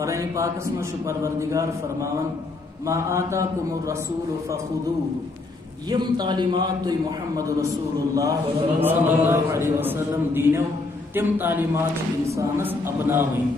قرآن پاکس میں پروردگار فرماون ما آتاکم الرسول فخذوه یم تعلیمات تو محمد رسول اللہ صلی اللہ علیہ وسلم دینو تم تعلیمات انسانس اپناویں،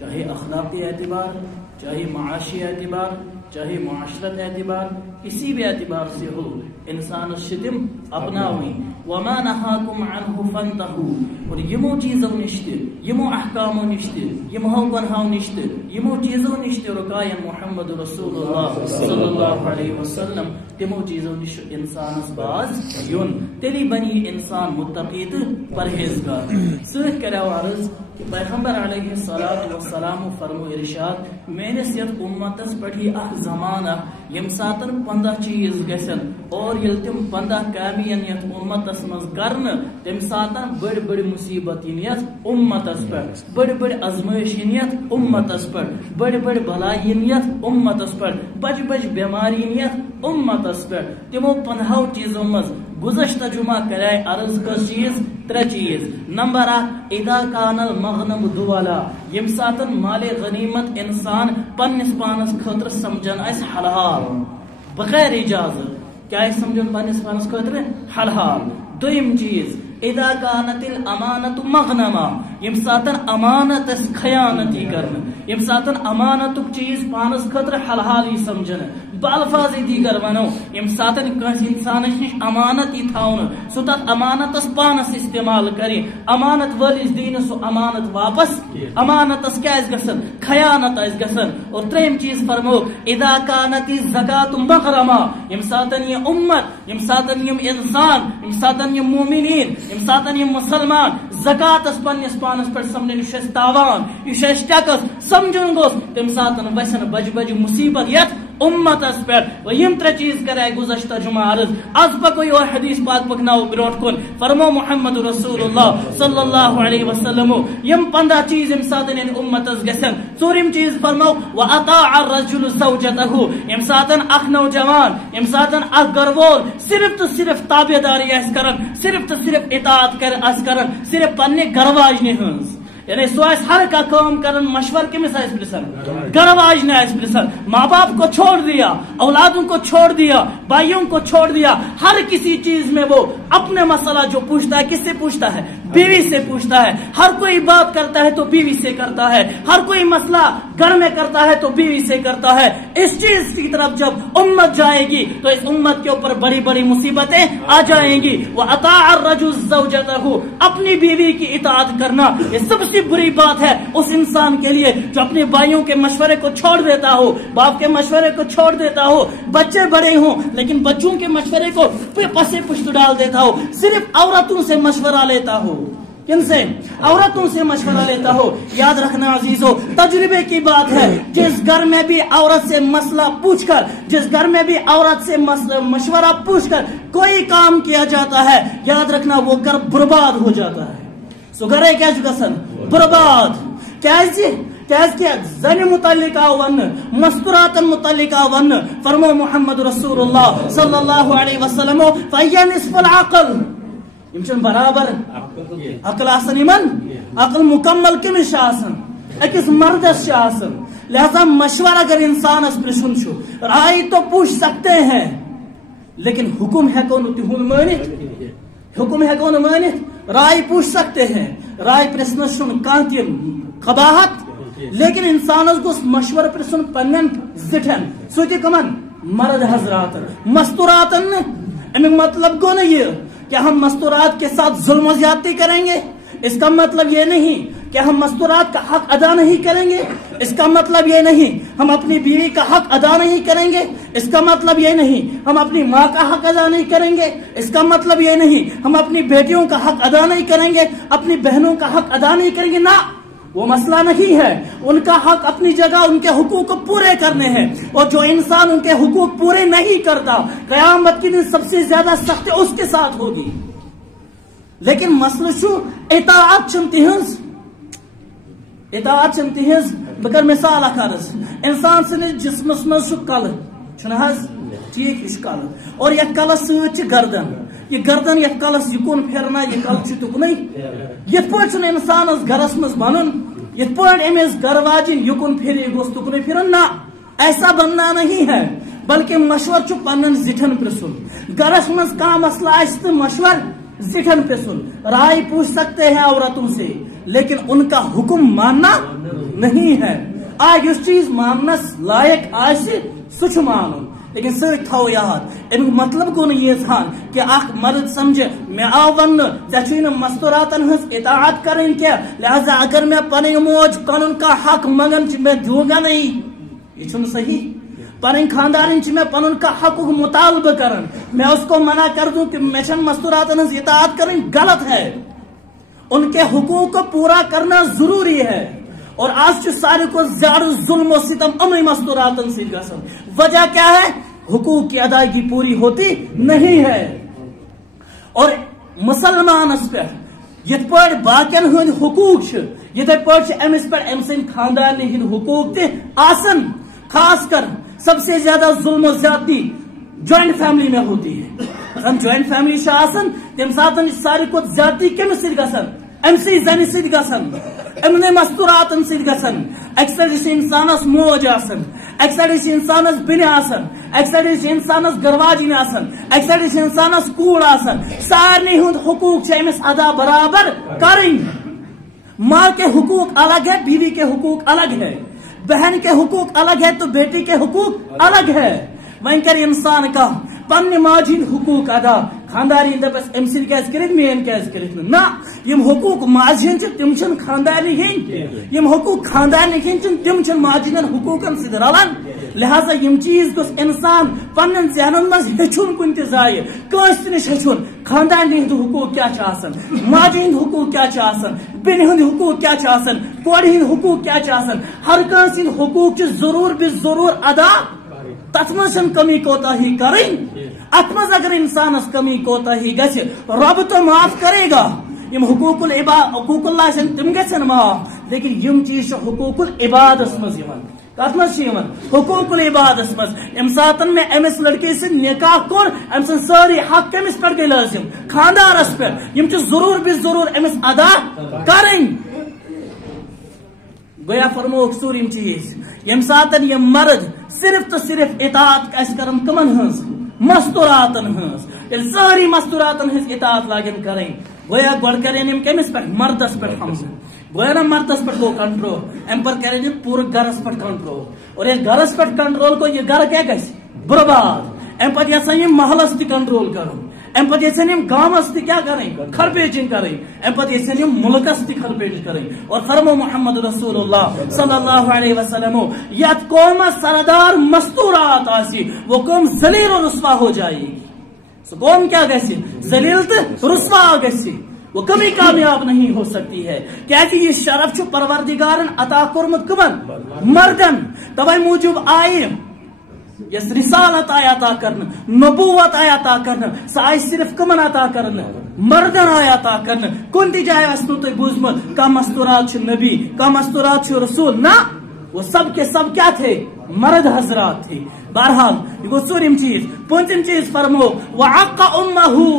چاہے اخلاقی اعتبار، چاہے معاشی اعتبار، چاہے معاشرت اعتبار، کسی بھی اعتبار سے ہو انسان شتم اپناویں. وما نہاکم عنہ فانتہوا، اور یمو چیزوں نشت، یمو احکاموں نشت، یمو گناہوں نشت، یمو چیزوں نشت رکائن محمد رسول اللہ صلی اللہ علیہ وسلم تمو چیزوں نش انسانس باز یون، تیلی بنی انسان متقی تو پرہیزگار. سۭتۍ کریو عرض کہ پیغمبر علیہ السلام فرمو ارشاد میانس یت امتس پہ اخ زمانہ یم ساتن 15 چیز گژھن اور یل تم 15 کامین یت امتس مز کرن تم ساتن بڑ بڑ مصیبت یت امتس پہ، بڑ بڑ ازمائش یت امتس پہ، بڑ بڑ بلائی یت امتس پہ، بج بج بیماری یت امتس پہ. تمو 15 چیزوں مز گزشتہ جمعہ کرائے عرض کس چیز 3 چیز. نمبر 1 اذا کان المغنم دولا، یم ساتن مال غنیمت انسان پنس پانس خاطر سمجھن اس حلال بغیر اجازت، کیا سمجھن پنس پانس خاطر حلال. دویم چیز اذا کانت الامانت مغنما، یم ساتن امانت اس خیانتی کرن، یم ساتن امانت چیز پانس خاطر حلال سمجھن. بالفاظ دیگر ونو یم ساتن کس انسانس نش امانت تھاؤن سہ تت امانتس پانس استعمال کرے، امانت ولس دین سہ امانت واپس، امانتس کیا گھن خیانت گھن. اور تریم چیز فرمو اذا کانت الزکات مغرما، یم ساتن یہ امت، یم ساتن یم انسان، یم ساتن یم مومنین، یم ساتن یم مسلمان زکاتس پنس پانس پہ سمجھن یہ تاوان، یہ ٹیکس سمجھن گوس تم ساتن وسن بج بج مصیبت یت امتس پہ. یم 3 چیز کرے گزشتہ جمعہ عرض. از پکو اور حدیث پاک پکناو برونٹ کن فرمو محمد رسول اللہ صلی اللہ علیہ وسلم یم 15 چیز یم ساتن ان امتس گسن. ژوٗرِم چیز فرمو واطاع الرجل زوجته، یم ساتن اخ نوجوان، یم ساتن اخ گھر وول صرف تو صرف تابعداری آس کرن، صرف تو صرف اطاعت آس کرن، صرف پنہ گھر واجنہ ہنز، یعنی سو ہر کا کام کرن مشور کمس پرسن، گھر واجن پرسن. ماں باپ کو چھوڑ دیا، اولادوں کو چھوڑ دیا، بھائیوں کو چھوڑ دیا، ہر کسی چیز میں وہ اپنے مسئلہ جو پوچھتا ہے کس سے پوچھتا ہے؟ بیوی سے پوچھتا ہے. ہر کوئی بات کرتا ہے تو بیوی سے کرتا ہے، ہر کوئی مسئلہ گھر میں کرتا ہے تو بیوی سے کرتا ہے. اس چیز کی طرف جب امت جائے گی تو اس امت کے اوپر بڑی بڑی مصیبتیں آ جائیں گی. وَأَطَاعَ الرَّجُلُ زَوْجَتَهُ، اپنی بیوی کی اطاعت کرنا یہ سب سے بری بات ہے اس انسان کے لیے جو اپنے بھائیوں کے مشورے کو چھوڑ دیتا ہو، باپ کے مشورے کو چھوڑ دیتا ہو، بچے بڑے ہوں لیکن بچوں کے مشورے کو پسے پشت ڈال دیتا ہو، صرف عورتوں سے مشورہ لیتا ہو. کن سے؟ عورتوں سے مشورہ لیتا ہو. یاد رکھنا عزیزو، تجربے کی بات ہے، جس گھر میں بھی عورت سے مسئلہ پوچھ کر، جس گھر میں بھی عورت سے مشورہ پوچھ کر کوئی کام کیا جاتا ہے، یاد رکھنا وہ گھر برباد ہو جاتا ہے. سو گھر کیا گژھن برباد. کیا زن متعلق آو ون، مستوراتن متعلق آو ون. فرمو محمد رسول اللہ صلی اللہ علیہ وسلم فَيَّ نِصْفُ الْعَقْلِ، یم برابر عقل آسن، یمن عقل مکمل کمس آسن، اکس مردس آسن. لہذا مشورہ اگر انسانس پرسن چھو، رائے تو پوچھ سکتے ہیں لیکن حکم ہے کون تہن مانت، حکم ہے کون مانت. رائے پوچھ سکتے ہیں، رائے پرسنس چھن کانہ تہ قباحت، لیکن انسانس گوس مشورہ پرسن پنن زٹھن، سو تہ کمن مرد حضرات مستوراتن. امیک مطلب گو نا یہ کہ ہم مستورات کے ساتھ ظلم و زیادتی کریں گے، اس کا مطلب یہ نہیں کہ ہم مستورات کا حق ادا نہیں کریں گے، اس کا مطلب یہ نہیں ہم اپنی بیوی کا حق ادا نہیں کریں گے، اس کا مطلب یہ نہیں ہم اپنی ماں کا حق ادا نہیں کریں گے، اس کا مطلب یہ نہیں ہم اپنی بیٹیوں کا حق ادا نہیں کریں گے، اپنی بہنوں کا حق ادا نہیں کریں گے. نہ، وہ مسئلہ نہیں ہے. ان کا حق اپنی جگہ، ان کے حقوق کو پورے کرنے ہیں، اور جو انسان ان کے حقوق پورے نہیں کرتا قیامت کے دن سب سے زیادہ سختی اس کے ساتھ ہوگی. لیکن مسئلہ چھو اطاعت چنتی ہنز، اطاعت چنتی ہنز. بگر مثال اخرز انسان سن جسمس مز کل چھنا حظ ٹھیک اس کل، اور یہ کلس سۭتۍ چھِ گردن، یہ گردن یہ کلس یکن پھرنا، یہ کل چھ تکنے. یت پٲٹھۍ چھُنہٕ انسانس گرس مز بنن یہ پڑھ امس گھر واجن یکن پھر گوس تکن پھر نہ ایسا بننا نہیں ہے بلکہ مشور چھ پنن زٹھن پرسن گرس مز کانٛہہ مسئلہ آسہِ تہٕ مشور زٹھن پرسن رائے پوچھ سکتے ہیں عورتوں سے لیکن ان کا حکم ماننا نہیں ہے آج اس چیز ماننس لائق آسہِ سہ چھ مانن لیکن ست تھو یاد امیک مطلب گو یہ کہ اخ مرد سمجھے میں آو ون ژے مستوراتن ہز اطاعت کریں کیا لہذا اگر میں پنن موج قانون کا حق منگن میں دوں گا نہیں یہ چھن صحیح پنن خاندارن میں پنن کا حق مطالبہ کرن میں اس کو منع کر دوں کہ میں مستوراتن ہز اطاعت کریں غلط ہے ان کے حقوق کو پورا کرنا ضروری ہے اور آج سارے کو زیادہ ظلم و ستم امن مستوراتن سے گژھان وجہ کیا ہے حقوق کی ادائیگی پوری ہوتی نہیں ہے اور مسلمانس پہ یت پہ باقین ہند حقوق یتھے پہ امس پہ ام سند خاندان ہند حقوق تہ آسن خاص کر سب سے زیادہ ظلم و زیادتی جوائنٹ فیملی میں ہوتی ہے جوائنٹ فیملی آسن تم سات سارے کو زیادتی کمس ست گژھان ام سی زنہ ست گژھان امنے مستوراتن ست گژھان اکہ سائڈ انسانس موج آسان اکہ سائڈ انسانس بنہ آسان اکہ سائڈ انسانس گرواجن آسان اکہ سائڈ انسانس کوڑ آسان سارے ہند حقوق امس ادا برابر کریں ماں کے حقوق الگ ہے بیوی کے حقوق الگ ہے بہن کے حقوق الگ ہے تو بیٹی کے حقوق الگ ہے وہیں کر انسان کا پنہ ماج ہند حقوق ادا خانداری دپس ام سید کیاز کرت مین کیاز کرت نہ یم حقوق ماج ہند تم چھن خاندانی ہند یم حقوق خاندانی ہند تم چھن ماجن حقوقن سید رلان لہذا یم چیز گوس انسان پنن ذہنن مز ہچن کن تہ ضائع کانس نش ہچن خاندان ہند حقوق کیا آسان ماج ہند حقوق کیا آسان بن ہند حقوق کیا آسان کور ہند حقوق کیا آسان ہر کانس ہند حقوق ضرور بے ضرور ادا تت من کمی کوتاہی کریں ات مز اگر انسانس کمی کوتاہی گژھِ رب تو معاف کرے گا یم حقوق اللہ تم گژھن معاف لیکن یم چیز حقوق العبادس مز کت مز حقوق العبادس مز یم ساتن میں امس لڑکی سے نکاح کور ام سن ساری حق کمس پہ گئی لازم خاندارس پہ یم ضرور بے ضرور امس ادا کریں گویا فرموک سورم چیز یم ساتن یم مرد صرف تو صرف اطاعت اس کرم کمن ہنس مستوراتن ہنس ساری مستوراتن ہنس اطاعت لاگن کریں گویا گوڑ کریں یم کمس پہ مردس پہ حمزہ گویا نا مردس پہ گو کنٹرول ام پر کریں پورے گھرس پہ کنٹرول اور اس گھرس پہ کنٹرول کو یہ گھر کیا گھس برباد ام پہ یسان یم محلس تہ کنٹرول کرو ام پہ یسان یم گامس تہ کیا کریں کھرپیچن کریں ام پہ یسان یم ملکس تہ کھرپیچ کریں اور فرمو محمد رسول اللہ صلی اللہ علیہ وسلم یت قوم سردار مستورات آسی وہ قوم ذلیل و رسوا ہو جائے گی سو قوم کیا گسی ذلیل تو رسوا گسی وہ کبھی کامیاب نہیں ہو سکتی ہے کیونکہ یہ شرف چھ پروردگارن عطا کورمت کمن مردن توے موجب آئے یس رسالت آیا عطا کرنا نبوت آیا عطا کرنا سائے صرف کمن عطا کرنا مردن آیا عطا کرنا کن تی جائے اسنو تو بوزمت کا مستورات چھ نبی کا مستورات چھ رسول نہ وہ سب کے سب کیا تھے مرد حضرات تھے بہرحال یہ گو ژوٗرِم چیز پوٗنٛژِم چیز فرمو وعق امہو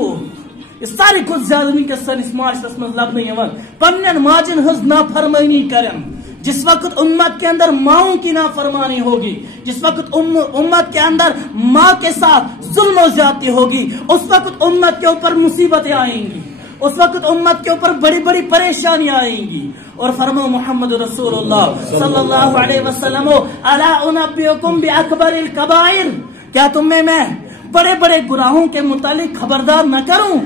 یہ ساری کھت زیادہ ونکس سٲنِس معاشرس مز لبنہٕ پنن ماجن ہز نافرمانی کرن جس وقت امت کے اندر ماؤں کی نافرمانی ہوگی جس وقت امت کے اندر ماں کے ساتھ ظلم و زیادتی ہوگی اس وقت امت کے اوپر مصیبتیں آئیں گی اس وقت امت کے اوپر بڑی بڑی پریشانیاں آئیں گی اور فرمو محمد رسول اللہ صلی اللہ علیہ وسلم الا انبئکم باکبر الکبائر کیا تمہیں میں بڑے بڑے گناہوں کے متعلق خبردار نہ کروں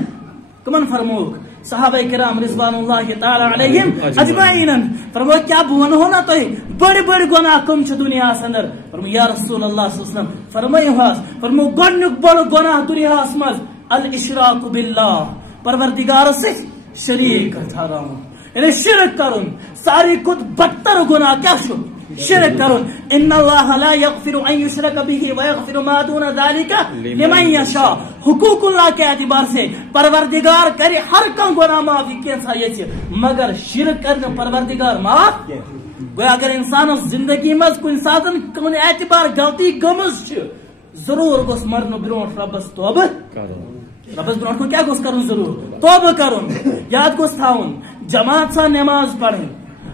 کمن فرموک صحابہ کرام رضوان اللہ تعالی علیہم اجمعین فرمو کیا بون ہونا تو بڑے بڑے گناہ کم چھ دنیا اندر فرمو یا رسول اللہ صلی اللہ علیہ وسلم فرمو فرمو گنک بڑ گناہ دنیا مز الاشراک باللہ پروردگار سے شریک ٹھہراؤں یعنی شرک کرن ساری کت بدتر گناہ کیا شو شرک کرن ان اللہ لا یغفر ان یشرک به ویغفر ما دون ذلك لمن یشاء حقوق اللہ کے اعتبار سے پروردگار کرے ہر کم گناہ معافی کیسا یہ مگر شرک کرنے پروردگار معاف گویا اگر انسان زندگی مز کن ساتن کن اعتبار غلطی گمز ضرور گوس مرن برونٹ ربس توبہ ربس برونٹ کو کیا گوس کرن ضرور توبہ کرن یاد گوس تھاون جماعت سا نماز پڑھیں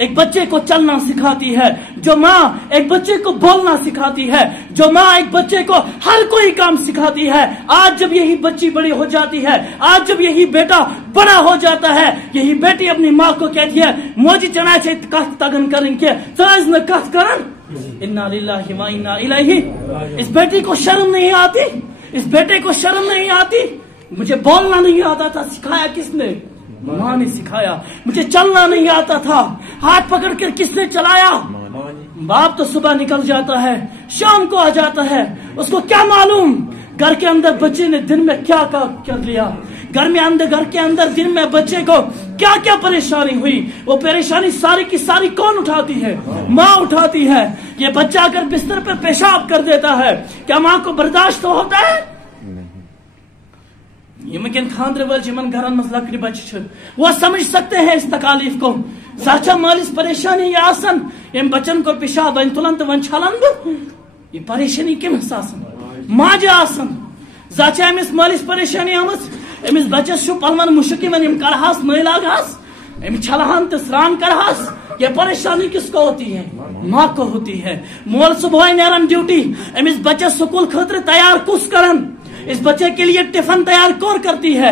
ایک بچے کو چلنا سکھاتی ہے، جو ماں ایک بچے کو بولنا سکھاتی ہے، جو ماں ایک بچے کو ہر کوئی کام سکھاتی ہے، آج جب یہی بچی بڑی ہو جاتی ہے، آج جب یہی بیٹا بڑا ہو جاتا ہے، یہی بیٹی اپنی ماں کو کہتی ہے موجی چنا چاہیے کت تگن کریں کے تاز نہ کت کرن انا للہ و انا الیہ۔ اس بیٹی کو شرم نہیں آتی، اس بیٹے کو شرم نہیں آتی۔ مجھے بولنا نہیں آتا تھا، سکھایا کس نے؟ ماں نے سکھایا۔ مجھے چلنا نہیں آتا تھا، ہاتھ پکڑ کر کس نے چلایا؟ باپ تو صبح نکل جاتا ہے، شام کو آ جاتا ہے، اس کو کیا معلوم گھر کے اندر بچے نے دن میں کیا کر لیا، گھر کے اندر دن میں بچے کو کیا کیا پریشانی ہوئی۔ وہ پریشانی ساری کی ساری کون اٹھاتی ہے؟ ماں اٹھاتی ہے۔ یہ بچہ اگر بستر پہ پیشاب کر دیتا ہے، کیا ماں کو برداشت ہوتا ہے؟ یمکن خاندر ول جمن گھرن مز لکڑی بچہ وہ سمجھ سکتے ہیں اس تکالیف کو۔ سچا مالس پریشانی یہ آسن یم بچن کو پیشاب ون تلن تو ون چھلن بہ، یہ پریشانی کمس آسن؟ ماجہ آسن زچہ امس مالس پریشانی آمت، امس بچس پلون مشک یم کرہاس نئی لاگہاس، ام چھلہان تو سران کرہاس، یہ پریشانی کس کو ہوتی ہے؟ ماں کو ہوتی ہے۔ مول صبح نیرن ڈیوٹی، امس بچس سکول خاطر تیار کس کرن؟ اس بچے کے لیے ٹفن تیار کون کرتی ہے؟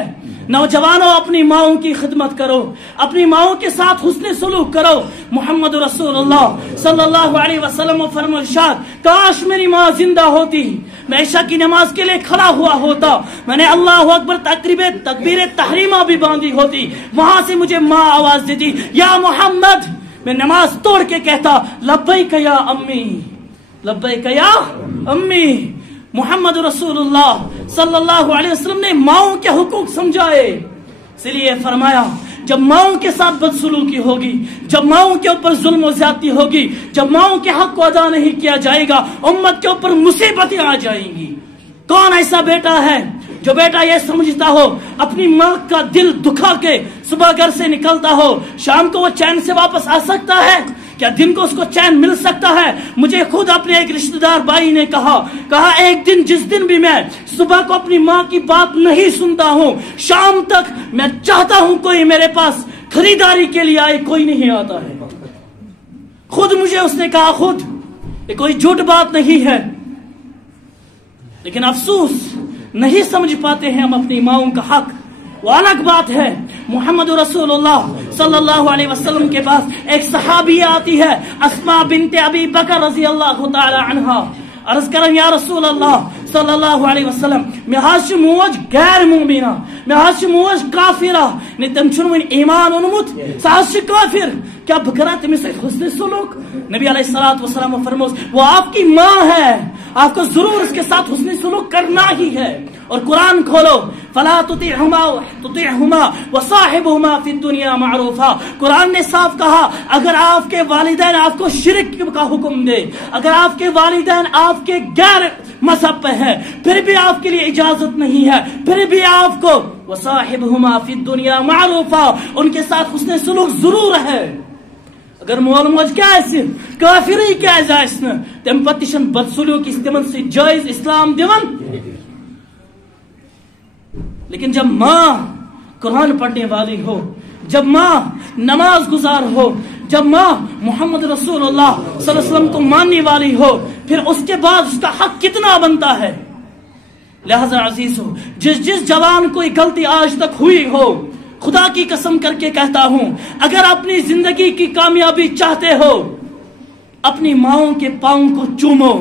نوجوانوں اپنی ماؤں کی خدمت کرو، اپنی ماؤں کے ساتھ حسن سلوک کرو۔ محمد رسول اللہ صلی اللہ علیہ وسلم فرمایا ارشاد، کاش میری ماں زندہ ہوتی، میں عشاء کی نماز کے لیے کھڑا ہوا ہوتا، میں نے اللہ اکبر تکبیر تحریمہ بھی باندھی ہوتی، وہاں سے مجھے ماں آواز دیتی یا محمد، میں نماز توڑ کے کہتا لبیک یا امی، لبیک یا امی۔ محمد رسول اللہ صلی اللہ علیہ وسلم نے ماؤں کے حقوق سمجھائے، اس لیے فرمایا جب ماؤں کے ساتھ بدسلوکی ہوگی، جب ماؤں کے اوپر ظلم و زیادتی ہوگی، جب ماؤں کے حق کو ادا نہیں کیا جائے گا، امت کے اوپر مصیبتیں آ جائیں گی۔ کون ایسا بیٹا ہے جو بیٹا یہ سمجھتا ہو اپنی ماں کا دل دکھا کے صبح گھر سے نکلتا ہو، شام کو وہ چین سے واپس آ سکتا ہے؟ کیا دن کو اس کو چین مل سکتا ہے؟ مجھے خود اپنے ایک رشتہ دار بھائی نے کہا ایک دن جس دن بھی میں صبح کو اپنی ماں کی بات نہیں سنتا ہوں، شام تک میں چاہتا ہوں کوئی میرے پاس خریداری کے لیے آئے، کوئی نہیں آتا ہے۔ خود مجھے اس نے کہا، خود، یہ کوئی جھوٹ بات نہیں ہے، لیکن افسوس نہیں سمجھ پاتے ہیں ہم اپنی ماؤں کا حق۔ وہ الگ بات ہے۔ محمد رسول اللہ صلی اللہ علیہ وسلم کے پاس ایک صحابیہ آتی ہے، اسماء بنت ابی بکر رضی اللہ تعالی عنہا، عرض کرن یا رسول اللہ صلی اللہ علیہ وسلم، میں حاش موج غیر مومنہ، میں حاش موج کافرہ، نے تم چھن ون ایمان اونمت، ساش کافر، کیا بکرا تم سے حسن سلوک؟ نبی علیہ الصلوۃ والسلام فرموس وہ آپ کی ماں ہے، آپ کو ضرور اس کے ساتھ حسن سلوک کرنا ہی ہے۔ اور قرآن کھولو، فلا تطیعہما وصاحبہما فی الدنیا معروفا، قرآن نے صاف کہا اگر آپ کے والدین آپ کو شرک کا حکم دے، اگر آپ کے والدین آپ کے غیر مذہب پہ ہے، پھر بھی آپ کے لیے اجازت نہیں ہے، پھر بھی آپ کو وصاحبہما فی الدنیا معروفا، ان کے ساتھ حسن سلوک ضرور ہے۔ اگر مول موج کیا کافری کیا جائز نا تم پتشن بدسلوک استعمال سے جائز اسلام دیون، لیکن جب ماں قرآن پڑھنے والی ہو، جب ماں نماز گزار ہو، جب ماں محمد رسول اللہ صلی اللہ علیہ وسلم کو ماننے والی ہو، پھر اس کے بعد اس کا حق کتنا بنتا ہے۔ لہذا عزیز ہو، جس جوان کوئی غلطی آج تک ہوئی ہو، خدا کی قسم کر کے کہتا ہوں اگر اپنی زندگی کی کامیابی چاہتے ہو، اپنی ماؤں کے پاؤں کو چومو،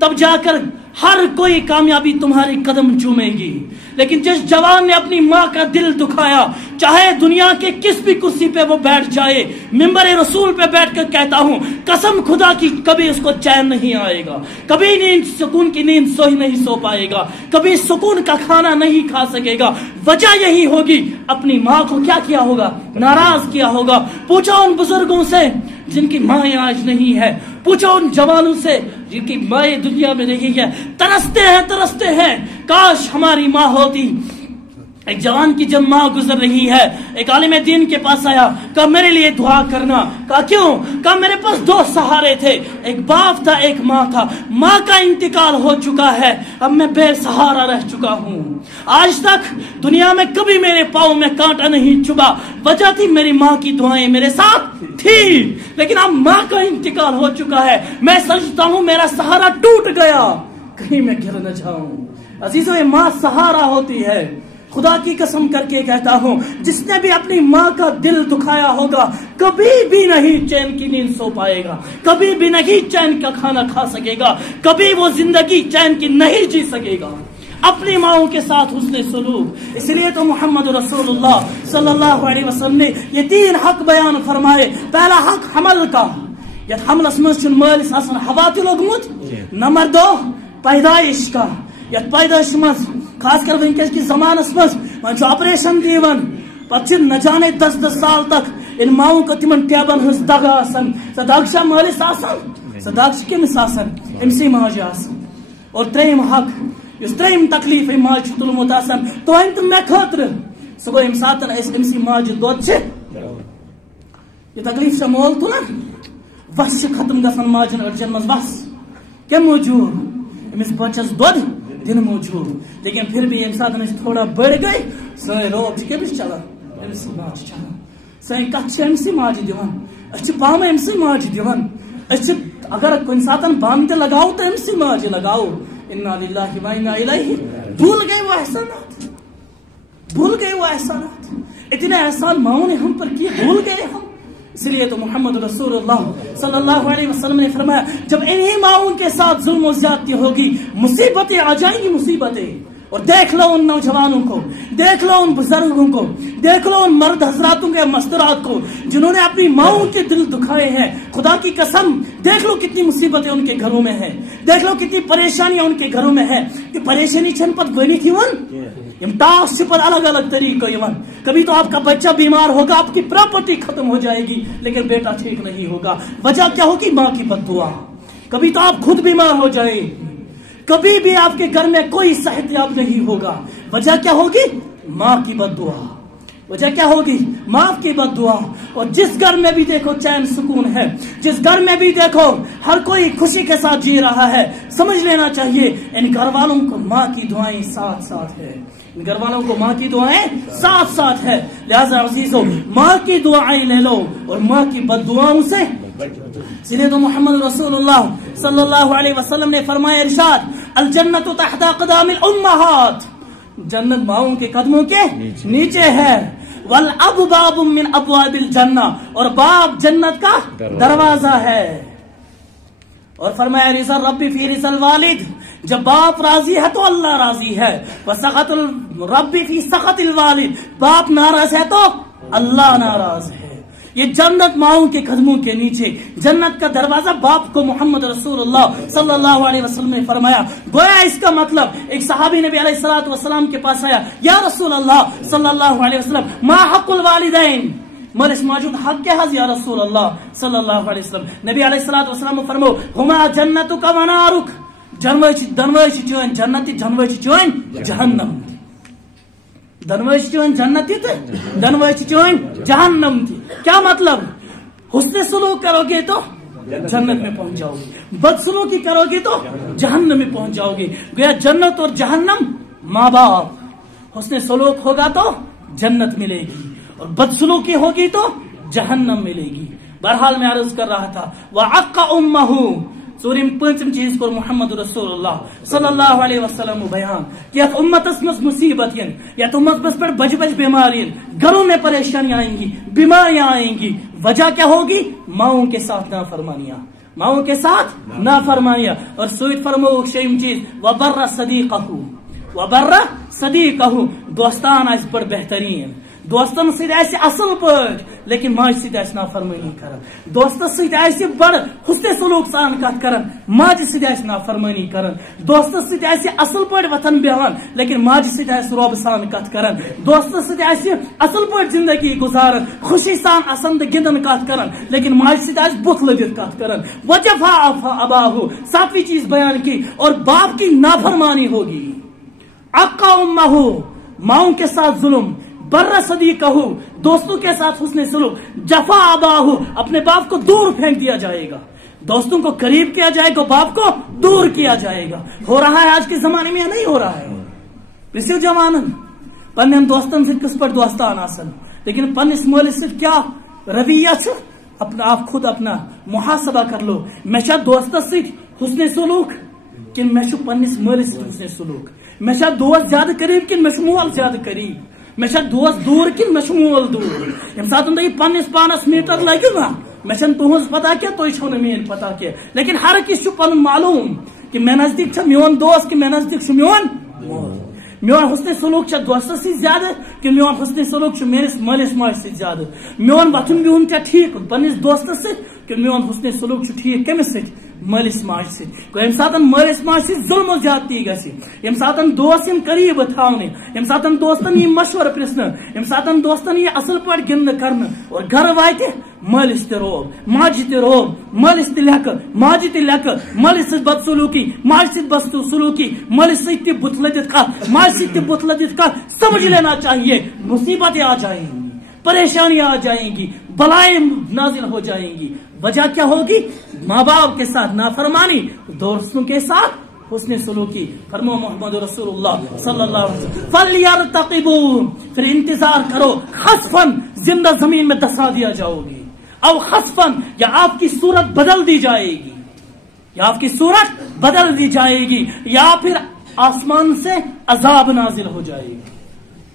تب جا کر ہر کوئی کامیابی تمہاری قدم چومے گی۔ لیکن جس جوان نے اپنی ماں کا دل دکھایا، چاہے دنیا کے کس بھی کرسی پہ وہ بیٹھ جائے، ممبر رسول پہ بیٹھ کر کہتا ہوں قسم خدا کی کبھی اس کو چین نہیں آئے گا، کبھی نیند سکون کی نیند نہیں سو پائے گا، کبھی سکون کا کھانا نہیں کھا سکے گا۔ وجہ یہی ہوگی اپنی ماں کو کیا ہوگا؟ ناراض کیا ہوگا۔ پوچھو ان بزرگوں سے جن کی مائیں آج نہیں ہے، پوچھو ان جوانوں سے جن کی مائیں دنیا میں نہیں ہے، ترستے ہیں کاش ہماری ماں ہوتی، ایک جوان کی جب ماں گزر رہی ہے، ایک عالم دین کے پاس آیا، کہا میرے لیے دعا کرنا۔ کہا کیوں؟ کہا میرے پاس دو سہارے تھے، ایک باپ تھا ایک ماں تھا، ماں کا انتقال ہو چکا ہے، اب میں بے سہارا رہ چکا ہوں۔ آج تک دنیا میں کبھی میرے پاؤں میں کانٹا نہیں چبھا، وجہ تھی میری ماں کی دعائیں میرے ساتھ تھی، لیکن اب ماں کا انتقال ہو چکا ہے، میں سمجھتا ہوں میرا سہارا ٹوٹ گیا، کہیں میں گر نہ جاؤں۔ عزیزو، یہ ماں سہارا ہوتی ہے۔ خدا کی قسم کر کے کہتا ہوں، جس نے بھی اپنی ماں کا دل دکھایا ہوگا کبھی بھی نہیں چین کی نیند سو پائے گا، کبھی بھی نہیں چین کا کھانا کھا سکے گا، کبھی وہ زندگی چین کی نہیں جی سکے گا۔ اپنی ماؤں کے ساتھ حسن سلوک، اس لیے تو محمد رسول اللہ صلی اللہ علیہ وسلم نے یہ 3 حق بیان فرمائے۔ پہلا حق حمل کا، یہ حملس مز مالس آسان حوات لوگمت۔ نمبر 2 پیدائش کا، یہ پیدائش مز خاص کر ونکس کی زمانس مز آپریشن دیون، پتہ نہ جانے 10 سال تک ان ماؤں کو تمن ٹیبن ہز دگ آسان، سہ دگ چھ مالس آسان، سہ دگ چھ کمس آسان، امسی ماجہ آسان۔ اور 3یم حق، اس 3یم تکلیف ماج تلمت آسان تہند تو مے خاطر، سہ گو یم ساتن امسی ماجہ دود چھ یہ تکلیف چھ مول تلن، وس ختم گژھان ماجن أڑجن مز وس کیا موجود امس بچس دود دن موجود، لیکن پھر بھی یم ساتن تھوڑا بڑھ گئی سن روب کمس چلان امسی ماج چلان، سن کت امسی ماج دان، اچھ پام امسی ماج دان، اچھ اگر کن ساتن پام تہ لگاؤ تو امسی ماج لگاؤ۔ انا للہ و انا الیہ، بھول گئے وہ احسانات، بھول گئے وہ احسانات، اتنے احسان ماؤں نے ہم پر کیے، بھول گئے ہم۔ اس لیے تو محمد رسول اللہ صلی اللہ علیہ وسلم نے فرمایا جب انہی ماؤں کے ساتھ ظلم و زیادتی ہوگی مصیبتیں آ جائیں گی، مصیبتیں۔ اور دیکھ لو ان نوجوانوں کو، دیکھ لو ان بزرگوں کو، دیکھ لو ان مرد حضراتوں کے مسترات کو جنہوں نے اپنی ماؤں کے دل دکھائے ہیں، خدا کی قسم دیکھ لو کتنی مصیبتیں ان کے گھروں میں ہیں، دیکھ لو کتنی پریشانیاں ان کے گھروں میں ہیں۔ کہ پریشانی چھن پت ونی تھی ون ٹاسک پر الگ الگ طریقہ یون، کبھی تو آپ کا بچہ بیمار ہوگا، آپ کی پراپرٹی ختم ہو جائے گی، لیکن بیٹا ٹھیک نہیں ہوگا، وجہ کیا ہوگی؟ ماں کی بد دعا۔ کبھی تو آپ خود بیمار ہو جائے، کبھی بھی آپ کے گھر میں کوئی صحت یاب نہیں ہوگا، وجہ کیا ہوگی؟ ماں کی بد دعا۔ وجہ کیا ہوگی؟ ماں کی بد دعا۔ اور جس گھر میں بھی دیکھو چین سکون ہے، جس گھر میں بھی دیکھو ہر کوئی خوشی کے ساتھ جی رہا ہے، سمجھ لینا چاہیے ان گھر والوں کو ماں کی دعائیں ساتھ ساتھ ہے، ان گھر والوں کو ماں کی دعائیں ساتھ ساتھ ہے۔ لہذا عزیزو، ماں کی دعائیں لے لو اور ماں کی بد دعاؤں سے۔ اس لیے تو محمد رسول اللہ صلی اللہ علیہ وسلم نے فرمایا ارشاد، الجنت تحت اقدام الامہات، جنت ماؤں کے قدموں کے نیچے ہے، والاب باب من ابواب الجنہ، اور باب جنت کا دروازہ ہے۔ اور فرمایا رضا ربی فی رضا الوالد، جب باپ راضی ہے تو اللہ راضی ہے، وسخط الربی فی سخط الوالد، باپ ناراض ہے تو اللہ ناراض ہے۔ یہ جنت ماؤں کے قدموں کے نیچے، جنت کا دروازہ باپ کو محمد رسول اللہ صلی اللہ علیہ وسلم نے فرمایا۔ گویا اس کا مطلب ایک صحابی نبی علیہ الصلوۃ والسلام کے پاس آیا، یا رسول اللہ صلی اللہ علیہ وسلم ما حق الوالدین، مالس موجود حق کیا ہے یا رسول اللہ صلی اللہ علیہ وسلم؟ نبی علیہ الصلوۃ والسلام فرمو ہما جنتک و نارک، دنوچ چون جنت، جنوچ چون جہنم، دنوچ چون جنت دنوچ چون جہنم تھی۔ کیا مطلب؟ حسن سلوک کرو گے تو جنت میں پہنچ جاؤ گے، بد سلوکی کرو گے تو جہنم میں پہنچ جاؤ گے۔ گویا جنت اور جہنم ماں باپ، حسن سلوک ہوگا تو جنت ملے گی اور بد سلوکی ہوگی تو جہنم ملے گی۔ بہرحال میں عرض کر رہا تھا وعق امہ، ژوٗرِم پٲنٛژِم چیز کوٚر محمد رسول اللہ صلی اللہ علیہ وسلم بیان کہ یتھ امتس مز مصیبت ین، یتھ امتس پر بج بج بیمار ین، گھروں میں پریشانیاں آئیں گی، بیماریاں آئیں گی، وجہ کیا ہوگی؟ ماؤں کے ساتھ نافرمانیاں، ماؤں کے ساتھ نافرمانیاں۔ اور سوئٹ فرمو شیم چیز وبر صدیقہ، وبر صدیقہ، دوستان آس بڑ بہترین، دوستن سۭتۍ آسہِ اصل پٲٹھۍ لیکن ماجہِ سۭتۍ آسہِ نافرمٲنی کران، دوستس سۭتۍ آسہِ بڑ حسن سلوک سان کتھ کران، ماجہِ سۭتۍ آسہِ نافرمٲنی کران، دوستس سۭتۍ آسہِ اصل پٲٹھۍ وتھان بیہوان لیکن ماجہِ سۭتۍ آسہِ رۄب سان کتھ کران، دوستس سۭتۍ آسہِ اصل پٲٹھۍ زندگی گزاران، خوشی سان اسن تہٕ گنٛدان کتھ کران لیکن ماجہِ سۭتۍ آسہِ بُتھ لٔبِتھ کتھ کران۔ وجفا اباہو، ساتویں چیز بیان کی، اور باپ کی نافرمانی ہوگی۔ عق امہ، ماؤں کے ساتھ ظلم، برّ صدیقہ دوستوں کے ساتھ حسن سلوک، جفا آباہ اپنے باپ کو دور پھینک دیا جائے گا، دوستوں کو قریب کیا جائے گا، باپ کو دور کیا جائے گا. ہو رہا ہے آج کے زمانے میں یا نہیں ہو رہا ہے؟ پرسیو جوانن پنن دوستن سے کس پر دوستان آسن، لیکن پنس مالس سے کیا رویہ چھ؟ اپنا آپ خود اپنا محاسبہ کر لو. میں چھا دوست سے حسن سلوک کن میں چھو پنس مالس سے حسن سلوک؟ میں چھا دوست زیادہ قریب کن میں چھو مول زیادہ قریب؟ میں چھا دوست دور کن میں چھو مول دور؟ یم ساتھ اندر یہ پنس پانس میٹر لگی نا میں چھن تہذ پتہ کیا تو چھو مین پتہ کیا، لیکن ہر کس چھو پن معلوم کہ میں نزدیک چھا میون دوست کہ میں نزدیک چھو میون مول. میون حسن سلوک چھا دوست سے زیادہ کہ میون حسن سلوک چھا میرس مالس ماج سے زیادہ؟ میون وطن بہن چھا ٹھیک پنس دوست سے کہ میون حسن سلوک چھا ٹھیک کمس سے؟ مالس ماج سے. یم ساتن مالس ماج سے ظلم و زیادتی گژھِ، یم ساتن دوست یم قریب تھاونے، یم ساتن دوستن یہ مشورہ پرسن، یم ساتن دوستن یہ اصل پٲٹھۍ گِنٛدنہٕ کرنہٕ اور گھر واتہِ مالس تہِ روب، ماجہِ تہِ روب، مالس تہِ لیکھٕ، ماجہِ تہِ لیکھٕ، مالس سۭتۍ بد سلوکی، ماجہِ سۭتۍ بد سلوکی، مالس سۭتۍ تہِ بُتھ لٔدِتھ کتھ، ماجہِ سۭتۍ تہِ بُتھ لٔدِتھ کتھ، سمجھ لینا چاہیے مصیبتیں آ جائیں گی، پریشانیاں آ جائیں گی، بلائیں نازل ہو جائیں گی. وجہ کیا ہوگی؟ ماں باپ کے ساتھ نافرمانی، دوستوں کے ساتھ حسن سلوکی. فرمو محمد رسول اللہ صلی اللہ علیہ وسلم فَلْيَرْتَقِبُوا پھر انتظار کرو، خسفاً زندہ زمین میں دسا دیا جاؤ گی، او خسفاً یا آپ کی صورت بدل دی جائے گی، یا آپ کی صورت بدل دی جائے گی، یا پھر آسمان سے عذاب نازل ہو جائے گی.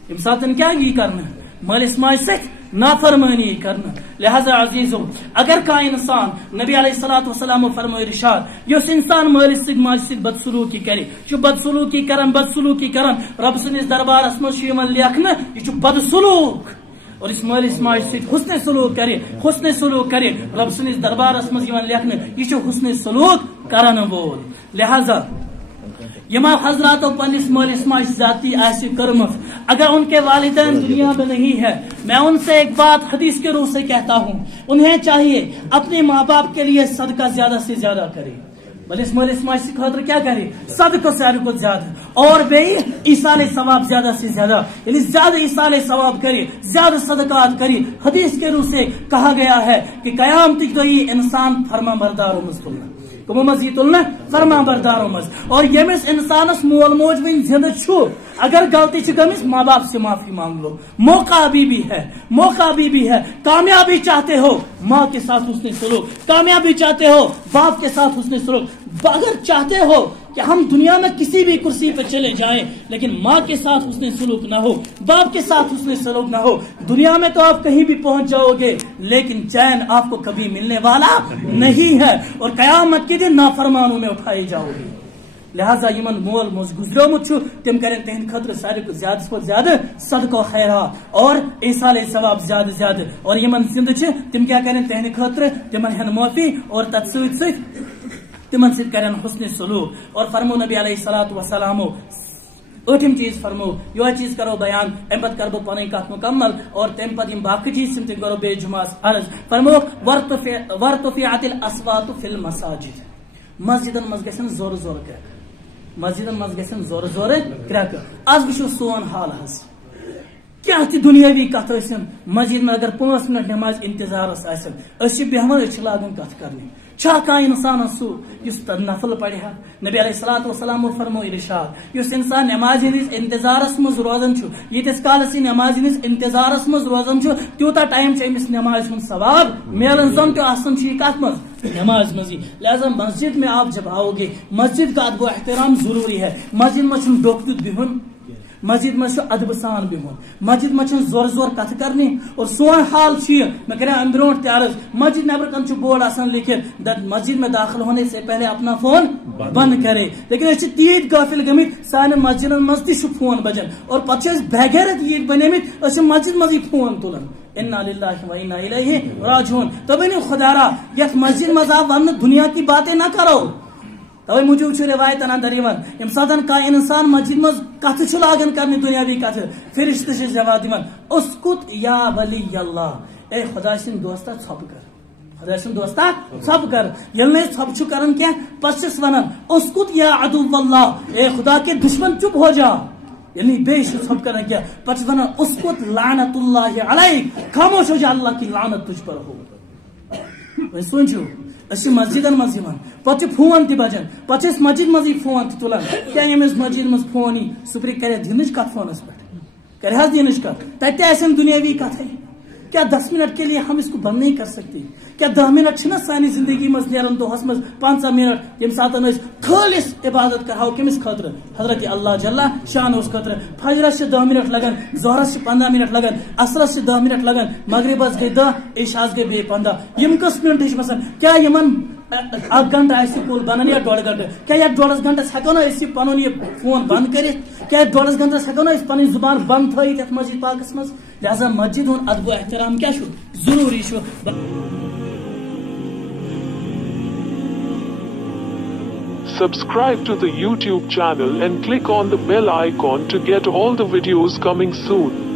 امساتن کیا یہ کرنا؟ مالس ماج سے نافرمانی کرنا. لہذا عزیزو اگر کا انسان نبی علیہ الصلوۃ والسلام فرمو ارشاد یس انسان مالس سۭتۍ ماجہِ سۭتۍ بد سلوکی کرِ چھُ بد سلوکی کران رب سٕنٛدِس دربارس منٛز چھُ یِوان لیکھنہٕ یہِ چھُ بد سلوک. اور اس مالس ماج سۭتۍ حسن سلوک کرے رب سٕنٛدِس دربارس منٛز یِوان لیکھنہٕ یہِ چھُ حسن سلوک کرن وول. لہذا یما حضراتوں پنس مالس ماج ذاتی آسی کرمت، اگر ان کے والدین دنیا میں نہیں ہے، میں ان سے ایک بات حدیث کے روح سے کہتا ہوں، انہیں چاہیے اپنے ماں باپ کے لیے صدقہ زیادہ سے زیادہ کرے. مالس ماج سے خاطر کیا کرے؟ صدقہ سارے کو زیادہ، اور بے ایصال ثواب زیادہ سے زیادہ، یعنی زیادہ ایصال ثواب کرے، زیادہ صدقات کرے. حدیث کے روح سے کہا گیا ہے کہ قیامت دۄہ یی انسان فرما برداروں مز تلنا، کمو مزید تلنا فرما برداروں مز. اور یمس انسانس مول موج ون زندہ چھو، اگر غلطی چھ گمس ماں باپ سے معافی مانگ لو. موقع ابھی بھی ہے. کامیابی چاہتے ہو ماں کے ساتھ حسن سلوک، کامیابی چاہتے ہو باپ کے ساتھ حسن سلوک. اگر چاہتے ہو کہ ہم دنیا میں کسی بھی کرسی پہ چلے جائیں لیکن ماں کے ساتھ حسن سلوک نہ ہو، باپ کے ساتھ حسن سلوک نہ ہو، دنیا میں تو آپ کہیں بھی پہنچ جاؤ گے لیکن چین آپ کو کبھی ملنے والا نہیں ہے، اور قیامت کے دن نافرمانوں میں اٹھائے جاؤ گے. لہذا یمن مول موج گزریومت چھُ تم کریں تہند خاطر ساروی کھۄتہٕ زیادہ سے زیادہ صدقہ و خیرات اور ایصال ثواب زیادہ، اور یمن زندہ چھِ تم کیا کریں تہند خاطر تمن ہن معافی اور تت سۭتۍ تمن سۭتۍ کرن حسن سلوک. اور فرمو نبی علیہ الصلوۃ والسلام ٲٹھم چیز فرمو، یہ چیز کرو بیان، ام پتہ کرو پنٕنۍ کتھ مکمل اور تم پتہ یم باقی چیز تم کرو بے جمعس عرض. فرمو ورتفعت الاصوات فی المساجد، مسجدن مز گژھن زور کرک، مسجدن مز گژھن زور کرک. آج وچھو سون حال حظ کیا دنیاوی کت ٲسِن، مسجد میں اگر 5 منٹ نماز انتظارس آسن أسۍ چھِ بیہوان، أسۍ چھِ لاگان کتھ کرنہِ. چھا کانٛہہ انسان سُہ یُس نفل پڑِ ہا؟ نبی علیہ الصلوۃ والسلام فرمو ارشاد یُس انسان نماز ہندس انتظارس مز روزان چھُ، ییتس کالس یہ نماز ہندس انتظارس مز روزان چھُ تیوٗتاہ ٹایم چھُ أمِس نماز ہُنٛد ثواب میلان، زن تہِ آسان چھُ یہِ کتھ منٛز نماز مزی. لہذا مسجد میں آپ جب آؤ گے مسجد کا ادب و احترام ضروری ہے. مسجد میں چھُنہٕ ڈوٚکھ دیُت بِہُن، مسجد میں ادب سان بہن، مسجد میں زور کت کرنی. اور سون حال میں کریں ام برو عرض، مسجد نبر کن بورڈ آسان لکھت مسجد میں داخل ہونے سے پہلے اپنا فون بند کرے، لیکن اس تیت غافل گمت سان مسجدن مز تہ فون بجن، اور پتہ بغیرت یہ بنمت مسجد مز فون تلان. انا للہ و انا الیہ راجعون. تو ونو خدا را یت مسجد مز آپ ون دنیا کی باتیں نہ کرو. توے موجود چھ روایت اندر یوان یم ساتن کا انسان مسجد مز کتھ چھ لاگن کرنی دنیاوی کتھ، فرشتہ چھ جواب دِوان اسکت یا ولی اللہ، اے خدا سن دوستا ژھۄپ کر، خدا سن دوستا ژھۄپ کر. ییٚلہِ نہٕ ژھۄپ چھُ کران کینٛہہ پتہٕ چھِس ونان اسکت یا عدو اللہ، اے خدا کے دشمن چپ ہو جا. یعنی بے شب کرنا کیا پچ ونان اسکت لعنت اللہ علیک خاموش ہو جا اللہ کی لعنت تجھ پر ہو وی سوچو اسی مسجدن مز پتہ فون تہ بجان پتہ مسجد مزی فون تہ تلان کیا یمس مسجد مز فون ای سپری کرے دینچ کت فونس پہ کرے حس دینچ کت تتہ آسن دنیاوی کت ہے کیا 10 منٹ کے لیے ہم اس کو بند نہیں کر سکتے کیا 10 منٹ چھنا سانی زندگی مز نیرن دہس مز 5 منٹ یم ساتن اس خالص عبادت کرہو کمس خاطر حضرت اللہ جل شان اس خاطر فجرس سے 10 منٹ لگن ظہرس سے 15 منٹ لگن عصرس سے 10 منٹ لگن مغربس گئی 10 عشاءس گئی بے 15 یم کس منٹ مثلا کیا یمن 1 گھنٹہ آئے سکول بنان یا 1.5 گھنٹہ کیا یا 1.5 گھنٹس ہیکو نا اس پنن یہ فون بند کرت کیا 1.5 گھنٹس ہیکو نا اس پنن زبان بند تھائیت یتھ مسجد پاکس مز لہذا مسجد ہن ادب و احترام کیا شو ضروری شو Subscribe to the YouTube channel and click on the bell icon to get all the videos coming soon.